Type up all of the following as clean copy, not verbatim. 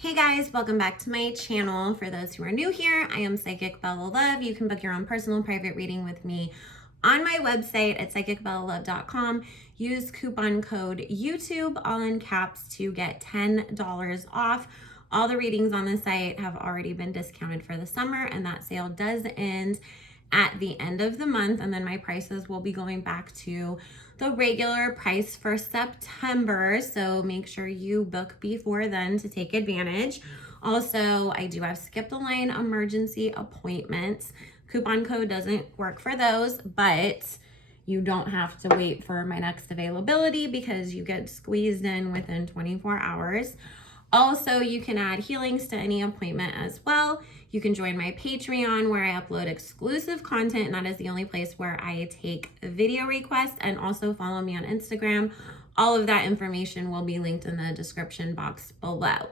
Hey guys, welcome back to my channel. For those who are new here, I am Psychic Bella Love. You can book your own personal private reading with me on my website at psychicbellalove.com. Use coupon code YouTube, all in caps, to get $10 off. All the readings on the site have already been discounted for the summer, and that sale does end at the end of the month, and then my prices will be going back to the regular price for September, so make sure you book before then to take advantage. Also, I do have skip the line emergency appointments. Coupon code doesn't work for those, but you don't have to wait for my next availability because you get squeezed in within 24 hours. Also, you can add healings to any appointment as well. You can join my Patreon where I upload exclusive content, and that is the only place where I take video requests, and also follow me on Instagram. All of that information will be linked in the description box below.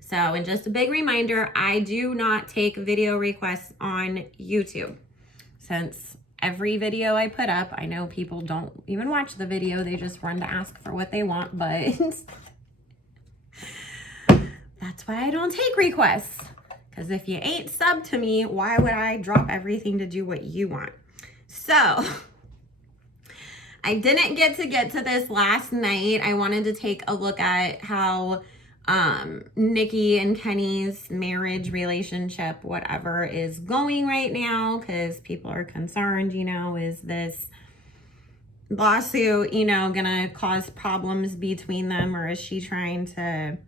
So, and just a big reminder, I do not take video requests on YouTube. Since every video I put up, I know people don't even watch the video, they just run to ask for what they want, but that's why I don't take requests. Because if you ain't subbed to me, why would I drop everything to do what you want? So, I didn't get to this last night. I wanted to take a look at how Nikki and Kenny's marriage, relationship, whatever, is going right now. Because people are concerned, is this lawsuit, gonna cause problems between them? Or is she trying to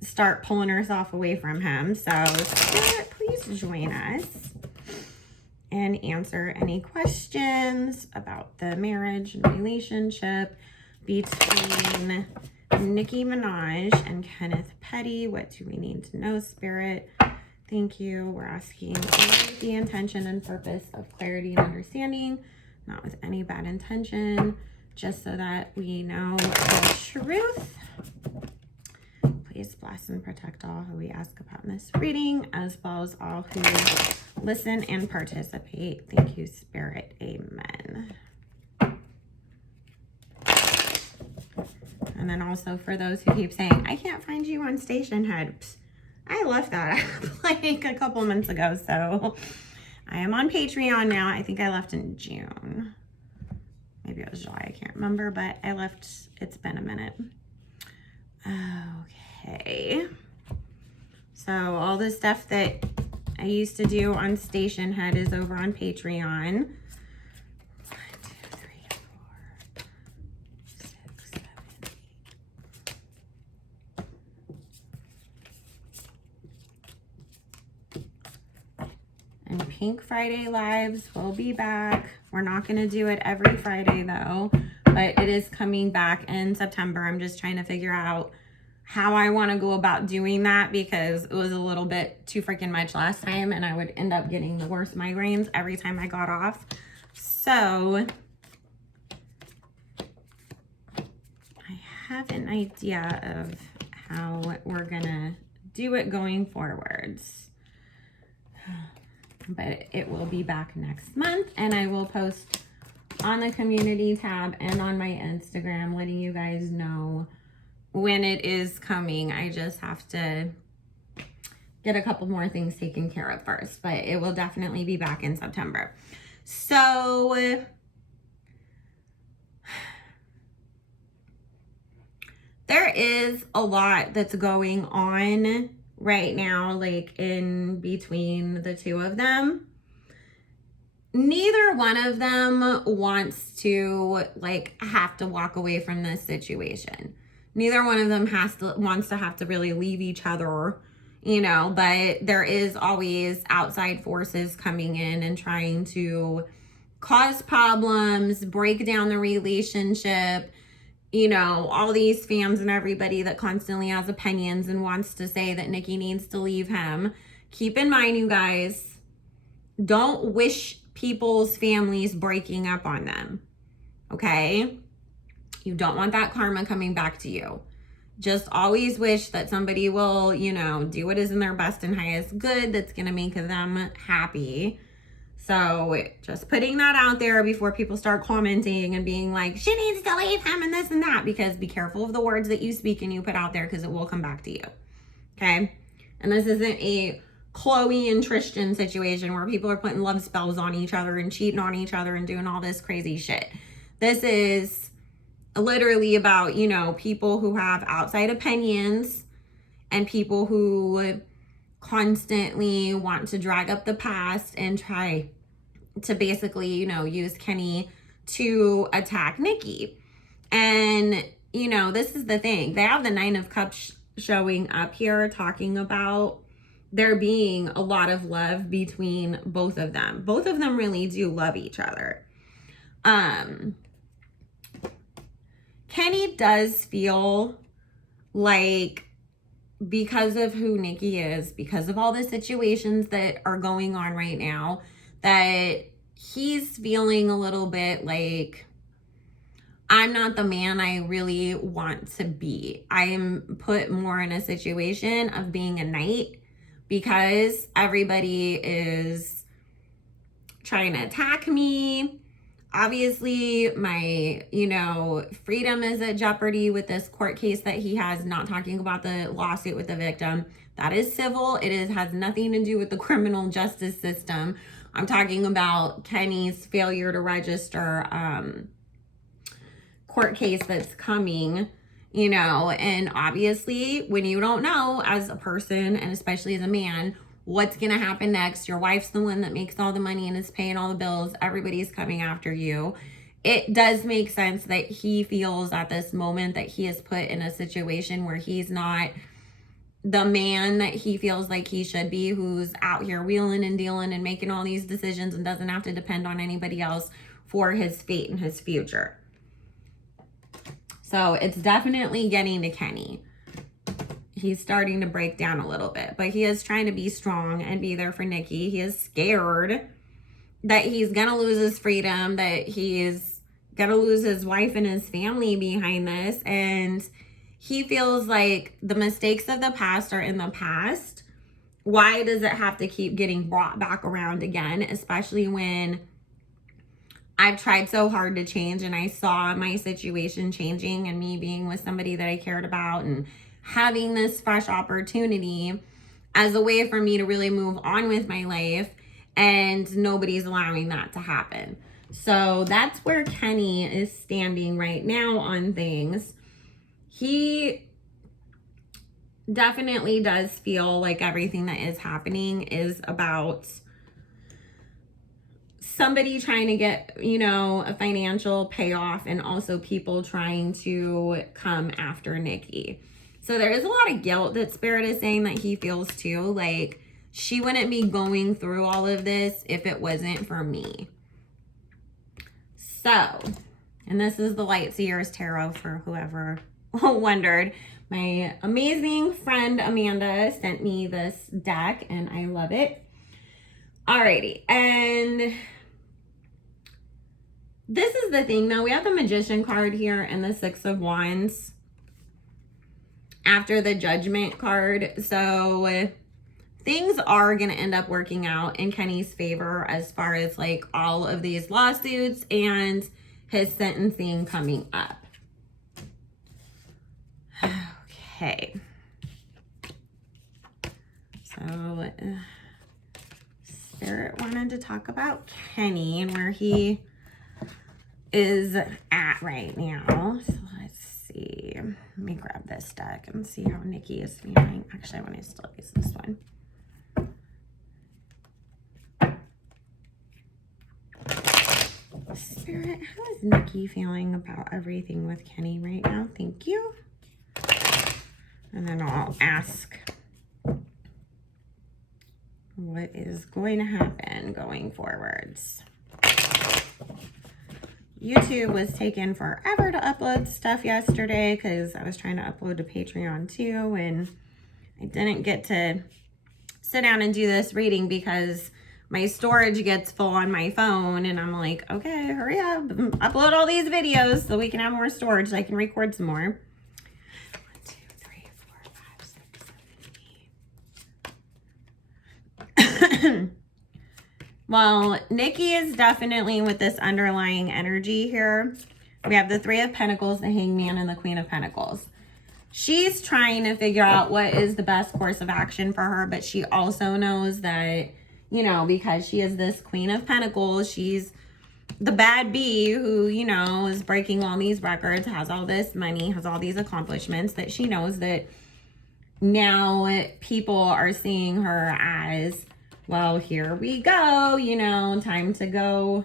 start pulling herself away from him? So Spirit, please join us and answer any questions about the marriage and relationship between Nicki Minaj and Kenneth Petty. What do we need to know, Spirit? Thank you. We're asking with the intention and purpose of clarity and understanding, not with any bad intention, just so that we know the truth. Please bless and protect all who we ask about in this reading, as well as all who listen and participate. Thank you, Spirit. Amen. And then also for those who keep saying, I can't find you on Station Head. Psst, I left that app like a couple months ago, so I am on Patreon now. I think I left in June. Maybe it was July, I can't remember, but I left, it's been a minute. Okay, so all the stuff that I used to do on Station Head is over on Patreon. 1, 2, 3, 4, 6, 7, 8. And Pink Friday Lives will be back. We're not going to do it every Friday though, but it is coming back in September. I'm just trying to figure out how I want to go about doing that, because it was a little bit too freaking much last time and I would end up getting the worst migraines every time I got off. So I have an idea of how we're gonna do it going forwards, but it will be back next month, and I will post on the community tab and on my Instagram letting you guys know when it is coming. I just have to get a couple more things taken care of first, but it will definitely be back in September. So there is a lot that's going on right now, like in between the two of them. Neither one of them wants to have to walk away from this situation. Neither one of them wants to have to really leave each other, but there is always outside forces coming in and trying to cause problems, break down the relationship, all these fans and everybody that constantly has opinions and wants to say that Nikki needs to leave him. Keep in mind, you guys, don't wish people's families breaking up on them, okay? You don't want that karma coming back to you. Just always wish that somebody will, do what is in their best and highest good that's going to make them happy. So just putting that out there before people start commenting and being like, she needs to leave him and this and that, because be careful of the words that you speak and you put out there, because it will come back to you. okay? And this isn't a Chloe and Tristan situation where people are putting love spells on each other and cheating on each other and doing all this crazy shit. This is literally about, you know, people who have outside opinions and people who constantly want to drag up the past and try to basically, you know, use Kenny to attack Nikki. And, you know, this is the thing. They have the Nine of Cups showing up here talking about there being a lot of love between both of them. Both of them really do love each other. Kenny does feel like, because of who Nikki is, because of all the situations that are going on right now, that he's feeling a little bit like, I'm not the man I really want to be. I am put more in a situation of being a knight because everybody is trying to attack me. Obviously, my, you know, freedom is at jeopardy with this court case that he has, not talking about the lawsuit with the victim. That is civil. It has nothing to do with the criminal justice system. I'm talking about Kenny's failure to register court case that's coming, you know. And obviously, when you don't know as a person, and especially as a man, what's gonna happen next, your wife's the one that makes all the money and is paying all the bills, everybody's coming after you, it does make sense that he feels at this moment that he is put in a situation where he's not the man that he feels like he should be, who's out here wheeling and dealing and making all these decisions and doesn't have to depend on anybody else for his fate and his future. So it's definitely getting to Kenny. He's starting to break down a little bit, but he is trying to be strong and be there for Nikki. He is scared that he's going to lose his freedom, that he is going to lose his wife and his family behind this. And he feels like the mistakes of the past are in the past. Why does it have to keep getting brought back around again, especially when I've tried so hard to change and I saw my situation changing and me being with somebody that I cared about and having this fresh opportunity as a way for me to really move on with my life, and nobody's allowing that to happen. So that's where Kenny is standing right now on things. He definitely does feel like everything that is happening is about somebody trying to get, you know, a financial payoff, and also people trying to come after Nikki. So there is a lot of guilt that Spirit is saying that he feels too. Like, she wouldn't be going through all of this if it wasn't for me. So, and this is the Light Seers Tarot for whoever wondered. My amazing friend Amanda sent me this deck and I love it. Alrighty, and this is the thing. Now we have the Magician card here and the Six of Wands after the Judgment card. So things are going to end up working out in Kenny's favor as far as like all of these lawsuits and his sentencing coming up. Okay. So Spirit wanted to talk about Kenny and where he is at right now. So let's see. Let me grab this deck and see how Nikki is feeling. Actually, I want to still use this one. Spirit, how is Nikki feeling about everything with Kenny right now? Thank you. And then I'll ask what is going to happen going forwards. YouTube was taking forever to upload stuff yesterday because I was trying to upload to Patreon too, and I didn't get to sit down and do this reading because my storage gets full on my phone, and I'm like, okay, hurry up, upload all these videos so we can have more storage so I can record some more. 1, 2, 3, 4, 5, 6, 7, 8. Well, Nikki is definitely with this underlying energy here. We have the Three of Pentacles, the Hangman, and the Queen of Pentacles. she's trying to figure out what is the best course of action for her, but she also knows that, you know, because she is this Queen of Pentacles, she's the bad bee who, you know, is breaking all these records, has all this money, has all these accomplishments, that she knows that now people are seeing her as, well, here we go, you know, time to go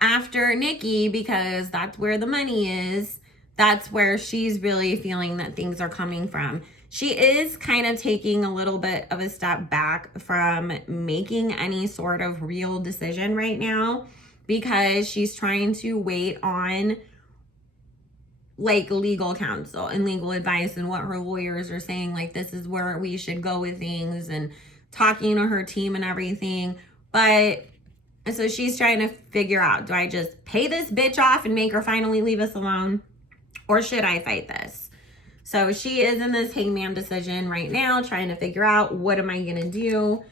after Nikki because that's where the money is. That's where she's really feeling that things are coming from. She is kind of taking a little bit of a step back from making any sort of real decision right now because she's trying to wait on like legal counsel and legal advice and what her lawyers are saying, like this is where we should go with things, and talking to her team and everything. But so she's trying to figure out, do I just pay this bitch off and make her finally leave us alone, or should I fight this? So she is in this hangman decision right now, trying to figure out what am I gonna do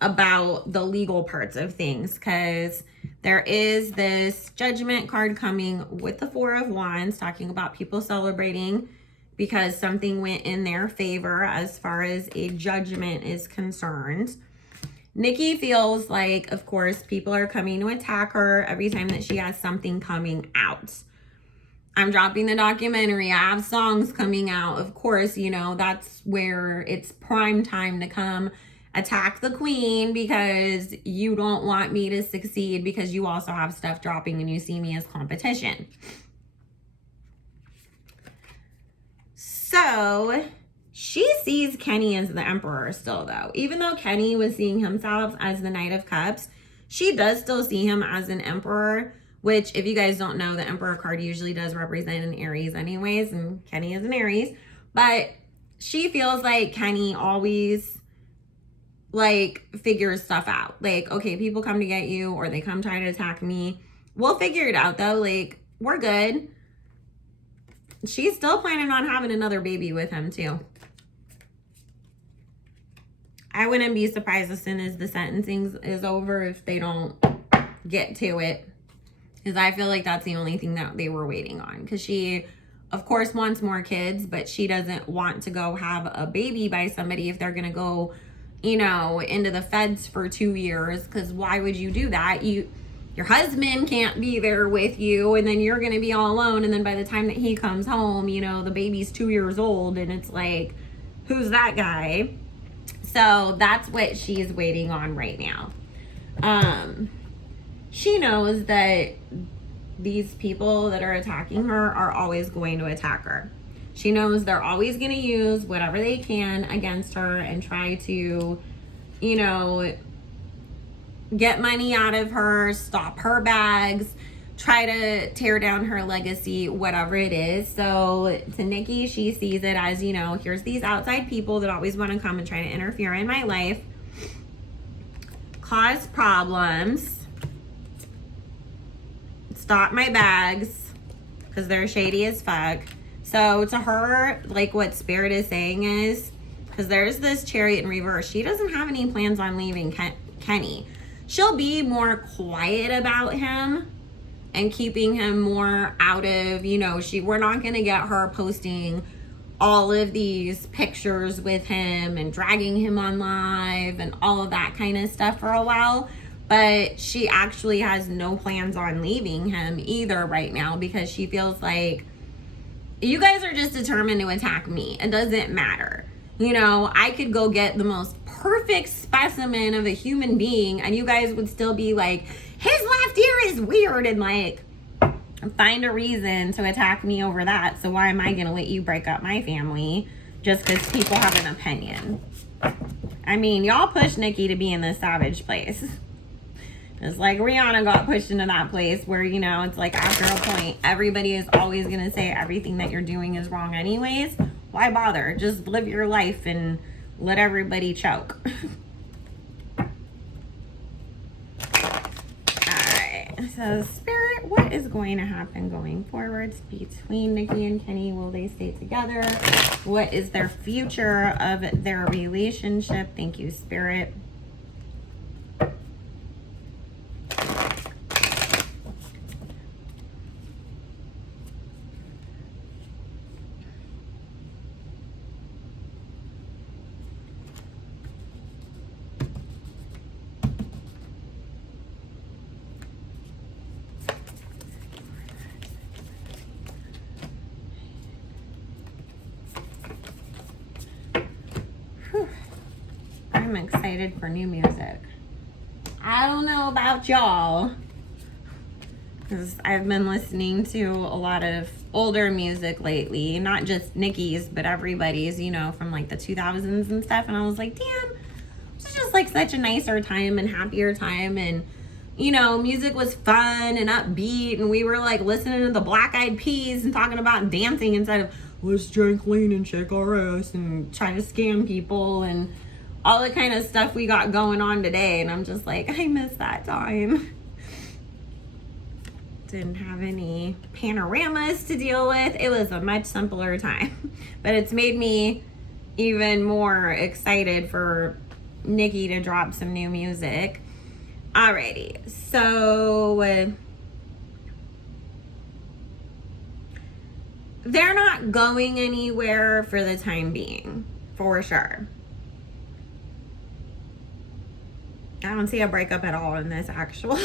about the legal parts of things, because there is this judgment card coming with the Four of Wands, talking about people celebrating because something went in their favor as far as a judgment is concerned. Nikki feels like, of course, people are coming to attack her every time that she has something coming out. I'm dropping the documentary. I have songs coming out. Of course, you know, that's where it's prime time to come attack the queen because you don't want me to succeed because you also have stuff dropping and you see me as competition. So she sees Kenny as the emperor still, though. Even though Kenny was seeing himself as the Knight of Cups, she does still see him as an emperor, which, if you guys don't know, the emperor card usually does represent an Aries anyways, and Kenny is an Aries. But she feels like Kenny always like figures stuff out. Like, okay, people come to get you or they come try to attack me. We'll figure it out though. Like, we're good. She's still planning on having another baby with him too. I wouldn't be surprised as soon as the sentencing is over if they don't get to it. Because I feel like that's the only thing that they were waiting on. Because she, of course, wants more kids, but she doesn't want to go have a baby by somebody if they're going to go, you know, into the feds for 2 years. Because why would you do that? Your husband can't be there with you, and then you're going to be all alone. And then by the time that he comes home, you know, the baby's 2 years old, and it's like, who's that guy? So that's what she's waiting on right now. She knows that these people that are attacking her are always going to attack her. She knows they're always going to use whatever they can against her and try to, you know, get money out of her, stop her bags, try to tear down her legacy, whatever it is. So to Nikki, she sees it as, you know, here's these outside people that always want to come and try to interfere in my life, cause problems, stop my bags because they're shady as fuck. So to her, like what Spirit is saying is, because there's this Chariot in reverse, she doesn't have any plans on leaving Kenny. She'll be more quiet about him and keeping him more out of, you know, we're not going to get her posting all of these pictures with him and dragging him on live and all of that kind of stuff for a while. But she actually has no plans on leaving him either right now because she feels like you guys are just determined to attack me. It doesn't matter. You know, I could go get the most perfect specimen of a human being and you guys would still be like, his left ear is weird, and like find a reason to attack me over that. So why am I going to let you break up my family just because people have an opinion? I mean, y'all pushed Nikki to be in this savage place. It's like Rihanna got pushed into that place where, you know, it's like after a point, everybody is always going to say everything that you're doing is wrong anyways. Why bother? Just live your life and let everybody choke. Alright, so Spirit, what is going to happen going forwards between Nikki and Kenny? Will they stay together? What is their future of their relationship? Thank you, Spirit. I'm excited for new music. I don't know about y'all, because I've been listening to a lot of older music lately, not just Nicki's, but everybody's, you know, from like the 2000s and stuff. And I was like, damn, it's just like such a nicer time and happier time. And, you know, music was fun and upbeat. And we were like listening to the Black Eyed Peas and talking about dancing instead of let's drink lean and shake our ass and try to scam people and all the kind of stuff we got going on today. And I'm just like, I miss that time. Didn't have any panoramas to deal with. It was a much simpler time. But it's made me even more excited for Nikki to drop some new music. Alrighty, so they're not going anywhere for the time being, for sure. I don't see a breakup at all in this, actually.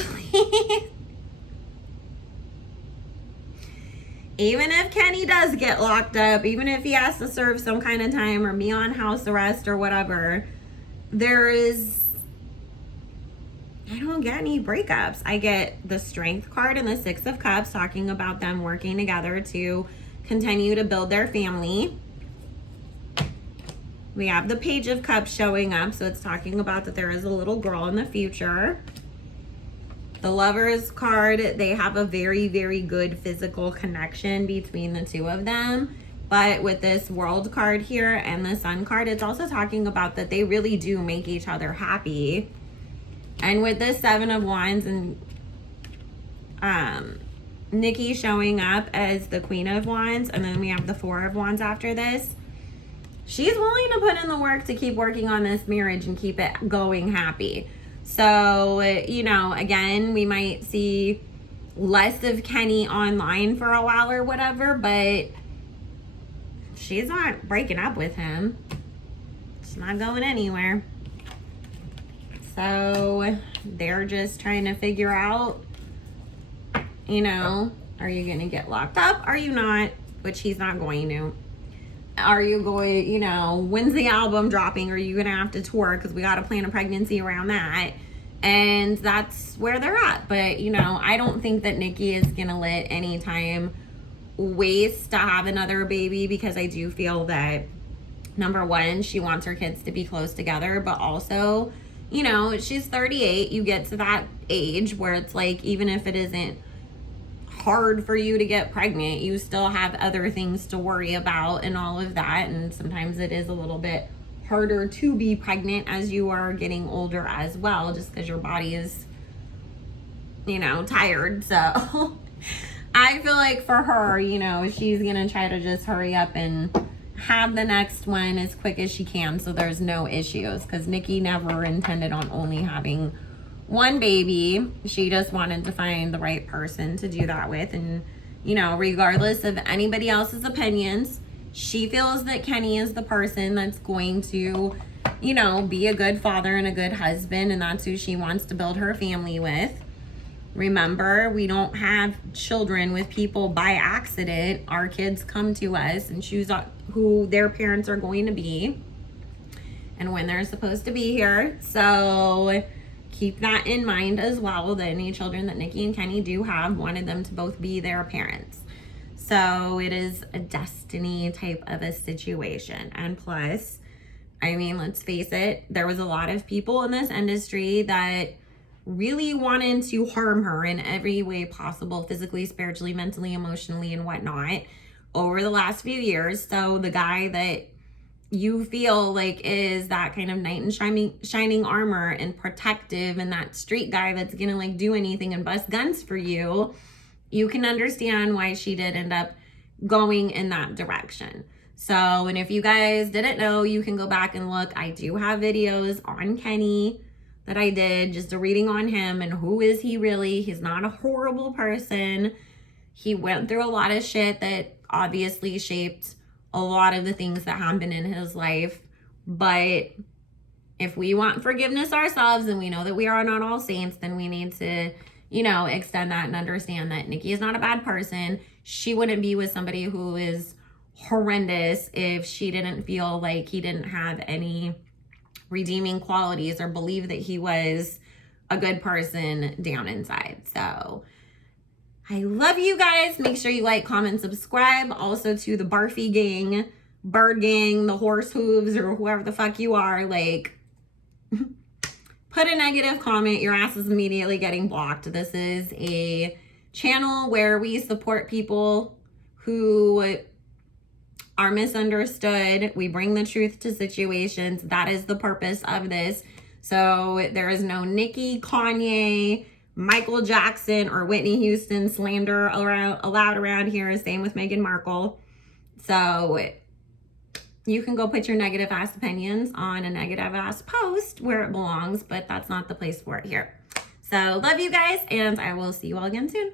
Even if Kenny does get locked up, even if he has to serve some kind of time or be on house arrest or whatever, I don't get any breakups. I get the Strength card and the Six of Cups talking about them working together to continue to build their family. We have the Page of Cups showing up, so it's talking about that there is a little girl in the future. The Lovers card, they have a very, very good physical connection between the two of them. But with this World card here and the Sun card, it's also talking about that they really do make each other happy. And with this Seven of Wands and Nikki showing up as the Queen of Wands, and then we have the Four of Wands after this, she's willing to put in the work to keep working on this marriage and keep it going happy. So, you know, again, we might see less of Kenny online for a while or whatever, but she's not breaking up with him. She's not going anywhere. So they're just trying to figure out, you know, are you going to get locked up? Are you not? Which he's not going to. Are you going, you know, when's the album dropping? Are you going to have to tour? Because we got to plan a pregnancy around that. And that's where they're at. But, you know, I don't think that Nikki is going to let any time waste to have another baby, because I do feel that, number one, she wants her kids to be close together, but also, you know, she's 38. You get to that age where it's like, even if it isn't hard for you to get pregnant, you still have other things to worry about and all of that. And sometimes it is a little bit harder to be pregnant as you are getting older as well, just because your body is, you know, tired. So I feel like for her, you know, she's gonna try to just hurry up and have the next one as quick as she can, so there's no issues, because Nikki never intended on only having one baby. She just wanted to find the right person to do that with. And, you know, regardless of anybody else's opinions, she feels that Kenny is the person that's going to, you know, be a good father and a good husband, and that's who she wants to build her family with. Remember, we don't have children with people by accident. Our kids come to us and choose who their parents are going to be and when they're supposed to be here. So keep that in mind as well, that any children that Nikki and Kenny do have wanted them to both be their parents. So it is a destiny type of a situation. And plus, I mean, let's face it, there was a lot of people in this industry that really wanted to harm her in every way possible, physically, spiritually, mentally, emotionally, and whatnot over the last few years. So the guy that you feel like is that kind of knight in shining armor and protective, and that street guy that's gonna like do anything and bust guns for you, you can understand why she did end up going in that direction. So, and if you guys didn't know, you can go back and look. I do have videos on Kenny that I did, just a reading on him and who is he really. He's not a horrible person. He went through a lot of shit that obviously shaped a lot of the things that happened in his life. But if we want forgiveness ourselves, and we know that we are not all saints, then we need to, you know, extend that and understand that Nikki is not a bad person. She wouldn't be with somebody who is horrendous if she didn't feel like he didn't have any redeeming qualities or believe that he was a good person down inside. So I love you guys. Make sure you like, comment, subscribe. Also to the Barfy gang, Bird gang, the horse hooves, or whoever the fuck you are. Like, put a negative comment, your ass is immediately getting blocked. This is a channel where we support people who are misunderstood. We bring the truth to situations. That is the purpose of this. So there is no Nicki, Kanye, Michael Jackson, or Whitney Houston slander allowed around here. Same with Meghan Markle. So you can go put your negative ass opinions on a negative ass post where it belongs, but that's not the place for it here. So love you guys, and I will see you all again soon.